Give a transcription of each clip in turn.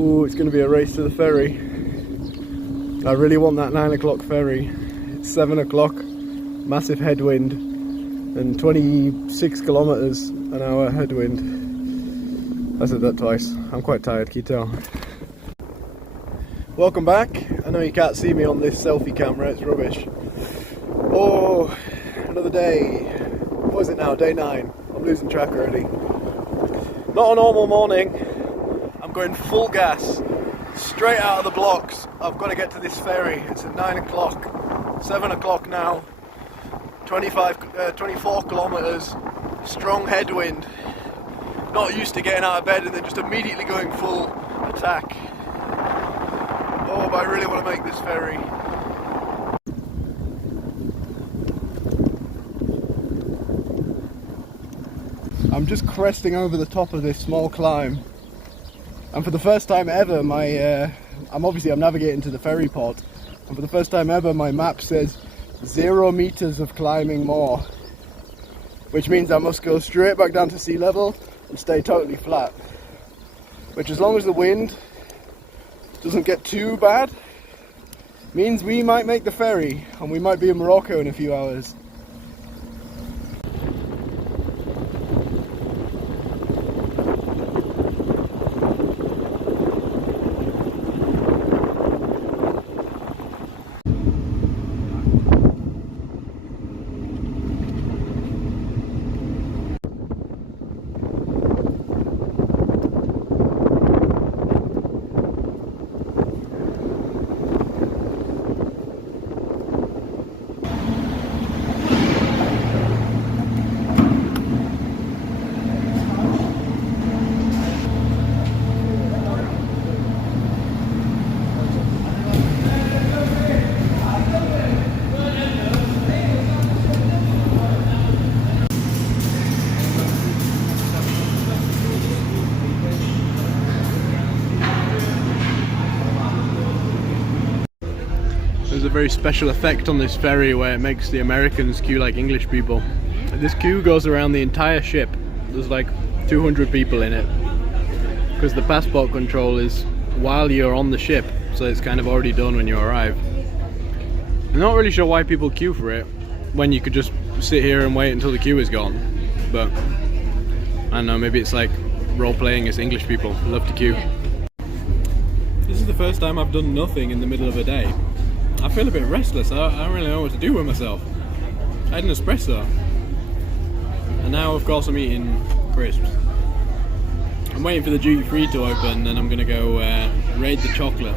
Ooh, it's going to be a race to the ferry. I really want that 9 o'clock ferry. It's 7 o'clock, massive headwind, and 26 kilometers an hour headwind. I said that twice. I'm quite tired, can you tell? Welcome back. I know you can't see me on this selfie camera, it's rubbish. Oh, another day. What is it now? Day 9. I'm losing track already. Not a normal morning. I'm going full gas, straight out of the blocks. I've got to get to this ferry. It's at 9 o'clock, 7 o'clock now. 24 kilometers, strong headwind. Not used to getting out of bed and then just immediately going full attack. Oh, but I really want to make this ferry. I'm just cresting over the top of this small climb, and for the first time ever I'm navigating to the ferry port, and for the first time ever my map says 0 meters of climbing more, which means I must go straight back down to sea level and stay totally flat, which, as long as the wind doesn't get too bad, means we might make the ferry and we might be in Morocco in a few hours. There's a very special effect on this ferry where it makes the Americans queue like English people. This queue goes around the entire ship. There's like 200 people in it, because the passport control is while you're on the ship, so it's kind of already done when you arrive. I'm not really sure why people queue for it when you could just sit here and wait until the queue is gone, but I don't know, maybe it's like role-playing as English people love to queue. This is the first time I've done nothing in the middle of a day. I feel a bit restless. I don't really know what to do with myself. I had an espresso, and now of course I'm eating crisps. I'm waiting for the duty free to open, and I'm gonna go raid the chocolate.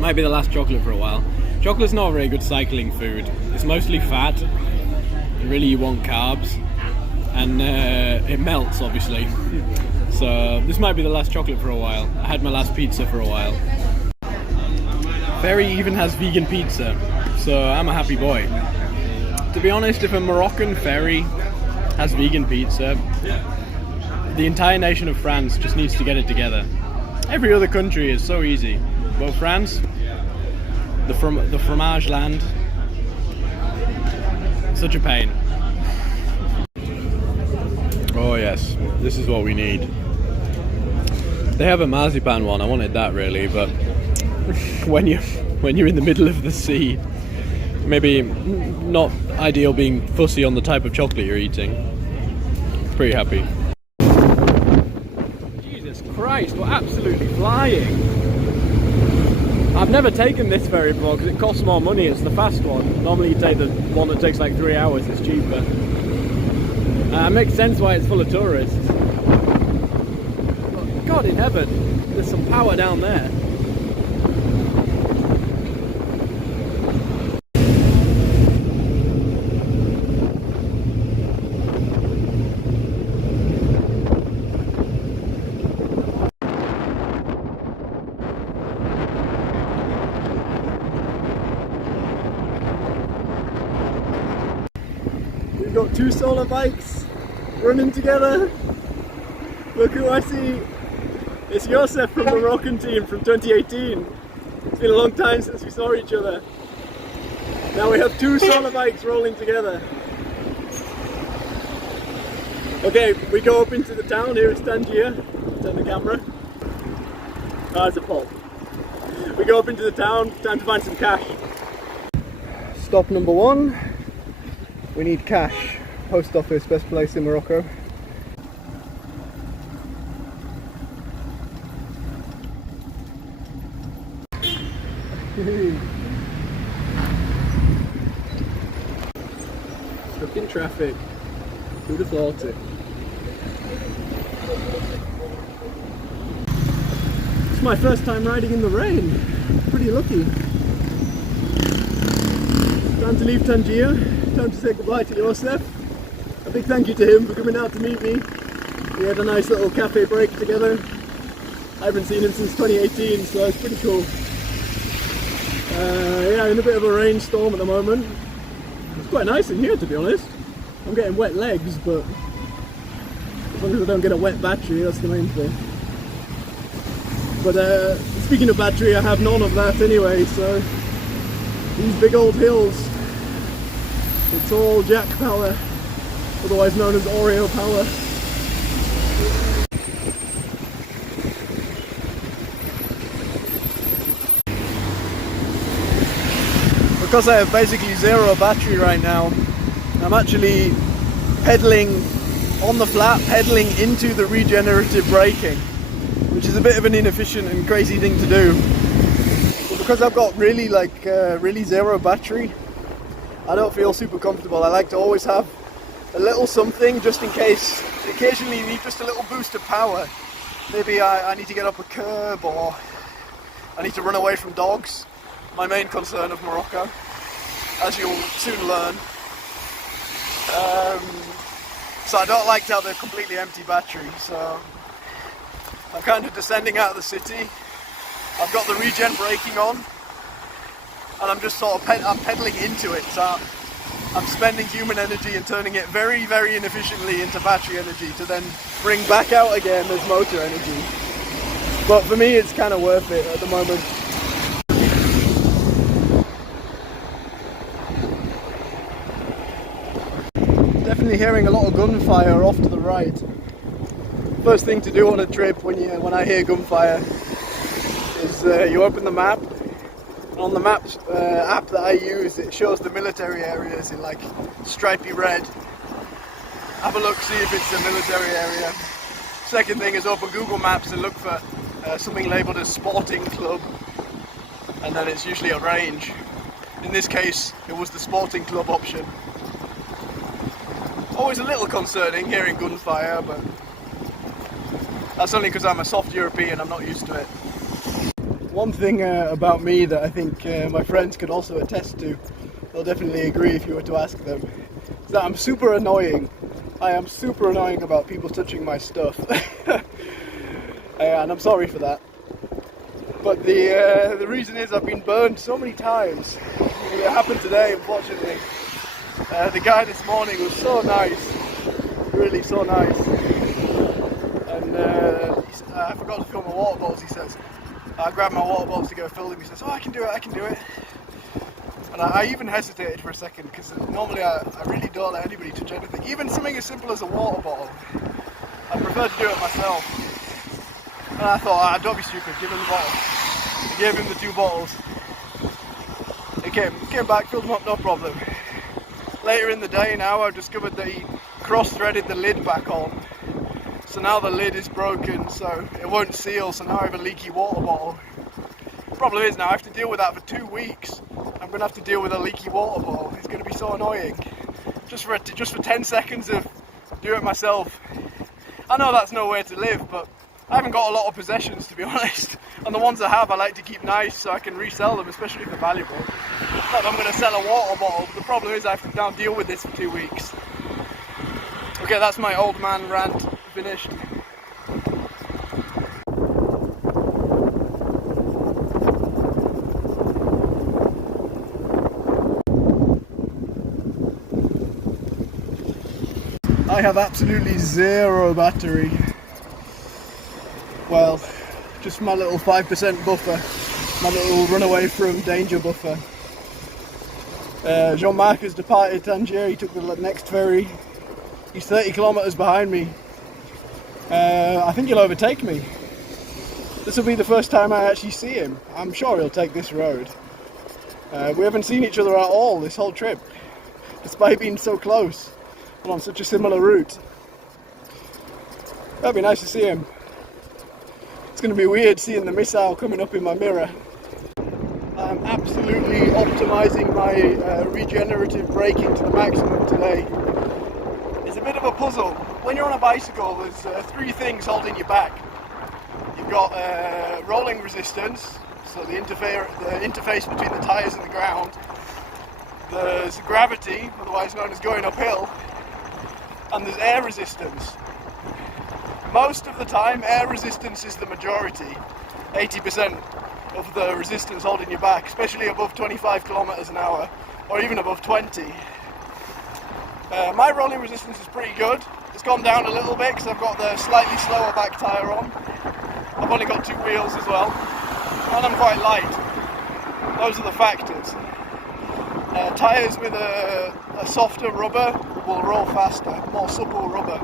Might be the last chocolate for a while. Chocolate's not a very good cycling food. It's mostly fat, and really you want carbs, and it melts obviously. So this might be the last chocolate for a while. I had my last pizza for a while. Ferry even has vegan pizza, so I'm a happy boy. To be honest, if a Moroccan ferry has vegan pizza, the entire nation of France just needs to get it together. Every other country is so easy, but France, the fromage land, such a pain. Oh yes, this is what we need. They have a marzipan one, I wanted that really, but when you're in the middle of the sea, maybe not ideal being fussy on the type of chocolate you're eating. Pretty happy. Jesus Christ, we're absolutely flying. I've never taken this ferry before because it costs more money. It's the fast one. Normally you take the one that takes like 3 hours, it's cheaper. It makes sense why it's full of tourists. But God in heaven, there's some power down there. We've got 2 solar bikes running together. Look who I see. It's Josef from the Moroccan team from 2018. It's been a long time since we saw each other. Now we have 2 solar bikes rolling together. Okay, we go up into the town. Here is Tangier. Turn the camera. There's a pole. We go up into the town, time to find some cash. Stop number 1. We need cash. Post office, best place in Morocco. Stuck in traffic. Who'd have thought it? It's my first time riding in the rain. Pretty lucky. Time to leave Tangier. Time to say goodbye to Yosef. A big thank you to him for coming out to meet me. We had a nice little cafe break together. I haven't seen him since 2018, so it's pretty cool. Yeah, in a bit of a rainstorm at the moment. It's quite nice in here, to be honest. I'm getting wet legs, but as long as I don't get a wet battery, that's the main thing. But speaking of battery, I have none of that anyway, so these big old hills, it's all jack power, otherwise known as Oreo power. Because I have basically zero battery right now, I'm actually pedaling on the flat, pedaling into the regenerative braking, which is a bit of an inefficient and crazy thing to do. But because I've got really really zero battery, I don't feel super comfortable. I like to always have a little something just in case. Occasionally you need just a little boost of power. Maybe I need to get up a curb, or I need to run away from dogs. My main concern of Morocco, as you'll soon learn. So I don't like to have a completely empty battery, so I'm kind of descending out of the city. I've got the regen braking on, and I'm just sort of I'm pedaling into it, so I'm spending human energy and turning it very, very inefficiently into battery energy to then bring back out again as motor energy. But for me it's kind of worth it at the moment. Definitely hearing a lot of gunfire off to the right. First thing to do on a trip when I hear gunfire is you open the map. On the maps app that I use, it shows the military areas in like stripy red. Have a look, see if it's a military area. Second thing is open Google Maps and look for something labelled as sporting club, and then it's usually a range. In this case, it was the sporting club option. Always a little concerning hearing gunfire, but that's only because I'm a soft European, I'm not used to it. One thing about me that I think my friends could also attest to, they'll definitely agree if you were to ask them, is that I'm super annoying. I am super annoying about people touching my stuff. And I'm sorry for that. But the reason is I've been burned so many times. It happened today, unfortunately. The guy this morning was so nice, really so nice, and I forgot to fill my water bottles, he says. I grabbed my water bottles to go fill them, he says, oh, I can do it. And I even hesitated for a second, because normally I really don't let anybody touch anything, even something as simple as a water bottle. I prefer to do it myself. And I thought, don't be stupid, give him the bottle. I gave him the 2 bottles. He came back, filled them up, no problem. Later in the day now, I've discovered that he cross-threaded the lid back on. So now the lid is broken, so it won't seal, so now I have a leaky water bottle. The problem is now I have to deal with that for 2 weeks. I'm going to have to deal with a leaky water bottle. It's going to be so annoying. Just for 10 seconds of do it myself. I know that's no way to live, but I haven't got a lot of possessions, to be honest. And the ones I have, I like to keep nice so I can resell them, especially if they're valuable. Not that I'm going to sell a water bottle, but the problem is I have to now deal with this for 2 weeks. Okay, that's my old man rant finished. I have absolutely zero battery. Well, just my little 5% buffer, my little run away from danger buffer. Jean-Marc has departed Tangier, he took the next ferry. He's 30 kilometers behind me. I think he'll overtake me. This will be the first time I actually see him. I'm sure he'll take this road. We haven't seen each other at all this whole trip, despite being so close and on such a similar route. That'd be nice to see him. It's going to be weird seeing the missile coming up in my mirror. I'm absolutely optimising my regenerative braking to the maximum today. It's a bit of a puzzle. When you're on a bicycle, there's three things holding you back. You've got rolling resistance, so the interface between the tyres and the ground. There's gravity, otherwise known as going uphill, and there's air resistance. Most of the time, air resistance is the majority, 80% of the resistance holding you back, especially above 25 kilometers an hour, or even above 20. My rolling resistance is pretty good. It's gone down a little bit because I've got the slightly slower back tyre on. I've only got two wheels as well, and I'm quite light. Those are the factors. Tyres with a softer rubber will roll faster, more supple rubber.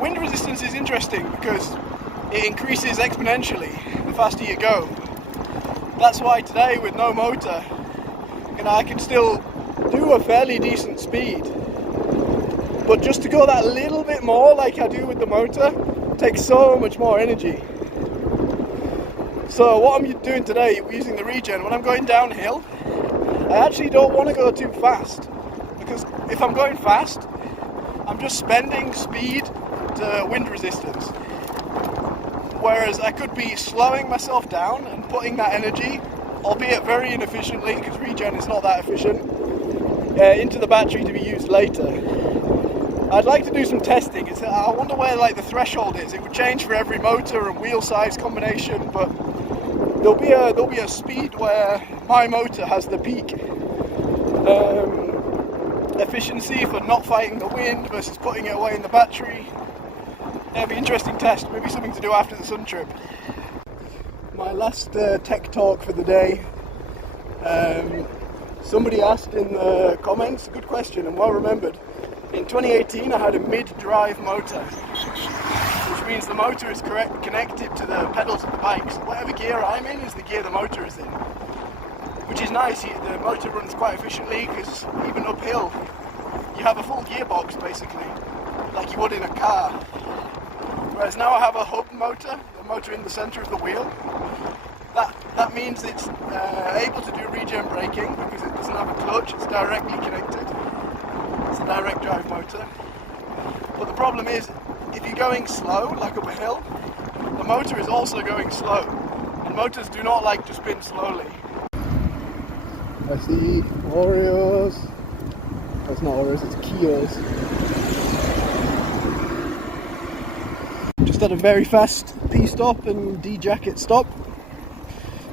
Wind resistance is interesting because it increases exponentially the faster you go. That's why today, with no motor, I can still do a fairly decent speed. But just to go that little bit more like I do with the motor takes so much more energy. So what I'm doing today, using the regen, when I'm going downhill, I actually don't want to go too fast, because if I'm going fast, I'm just spending speed to wind resistance. Whereas I could be slowing myself down and putting that energy, albeit very inefficiently, because regen is not that efficient, into the battery to be used later. I'd like to do some testing. I wonder where the threshold is. It would change for every motor and wheel size combination, but there'll be a speed where my motor has the peak efficiency for not fighting the wind versus putting it away in the battery. It'll be an interesting test, maybe something to do after the sun trip. My last tech talk for the day. Somebody asked in the comments, a good question and well remembered. In 2018 I had a mid-drive motor, which means the motor is connected to the pedals of the bike. So whatever gear I'm in is the gear the motor is in. Which is nice, the motor runs quite efficiently because even uphill you have a full gearbox basically, like you would in a car. Whereas now I have a hub motor, the motor in the centre of the wheel. That means it's able to do regen braking because it doesn't have a clutch, it's directly connected. It's a direct drive motor. But the problem is, if you're going slow, like up a hill, the motor is also going slow. And motors do not like to spin slowly. I see Oreos. That's not Oreos, it's Kios. Just had a very fast P-stop and D-jacket stop.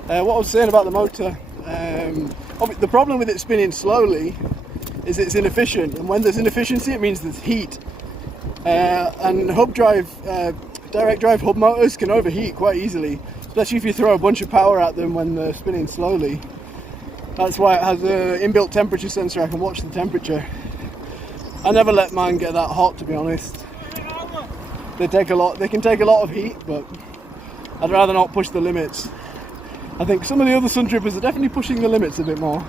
What I was saying about the motor, the problem with it spinning slowly is it's inefficient, and when there's inefficiency it means there's heat. And direct drive hub motors can overheat quite easily, especially if you throw a bunch of power at them when they're spinning slowly. That's why it has an inbuilt temperature sensor. I can watch the temperature. I never let mine get that hot, to be honest. They can take a lot of heat, but I'd rather not push the limits. I think some of the other sun trippers are definitely pushing the limits a bit more.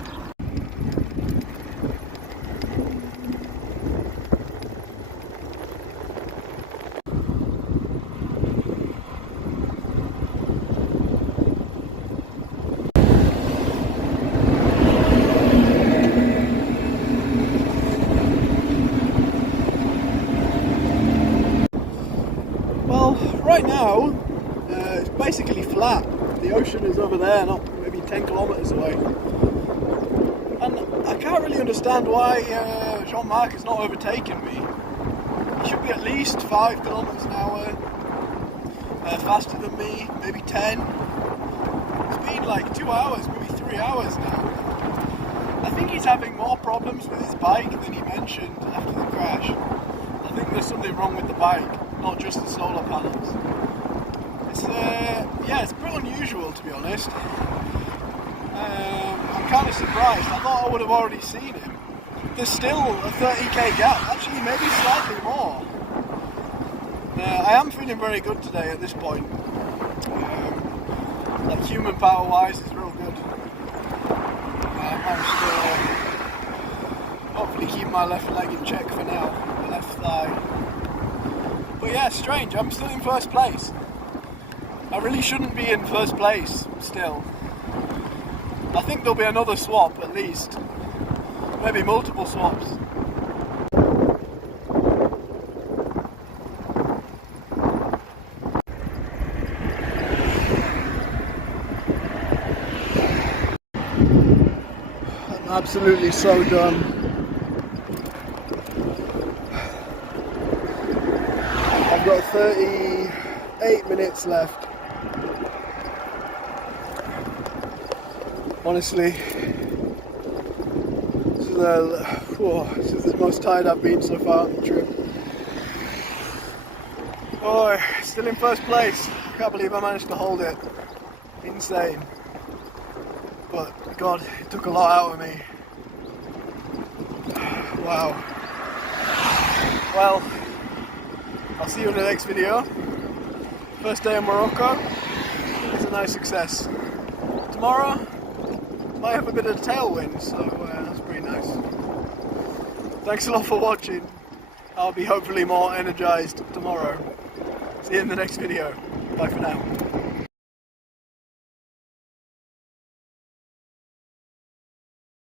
Well, right now it's basically flat. The ocean is over there, not maybe 10 kilometers away. And I can't really understand why Jean-Marc has not overtaken me. He should be at least 5 kilometers an hour faster than me, maybe 10. It's been like 2 hours, maybe 3 hours now. I think he's having more problems with his bike than he mentioned after the crash. I think there's something wrong with the bike, not just the solar panels. It's a bit unusual, to be honest. I'm kind of surprised. I thought I would have already seen him. There's still a 30k gap, actually maybe slightly more. I am feeling very good today at this point. Like human power wise, it's real good. I managed to hopefully keep my left leg in check for now, my left thigh. But yeah, strange, I'm still in first place. I really shouldn't be in first place still. I think there'll be another swap at least. Maybe multiple swaps. I'm absolutely so done. I've got 38 minutes left. Honestly, this is the most tired I've been so far on the trip. Oh, still in first place. I can't believe I managed to hold it. Insane. But God, it took a lot out of me. Wow. Well, I'll see you in the next video. First day in Morocco. It's a nice success. Tomorrow, might have a bit of tailwind, so that's pretty nice. Thanks a lot for watching. I'll be hopefully more energized tomorrow. See you in the next video. Bye for now.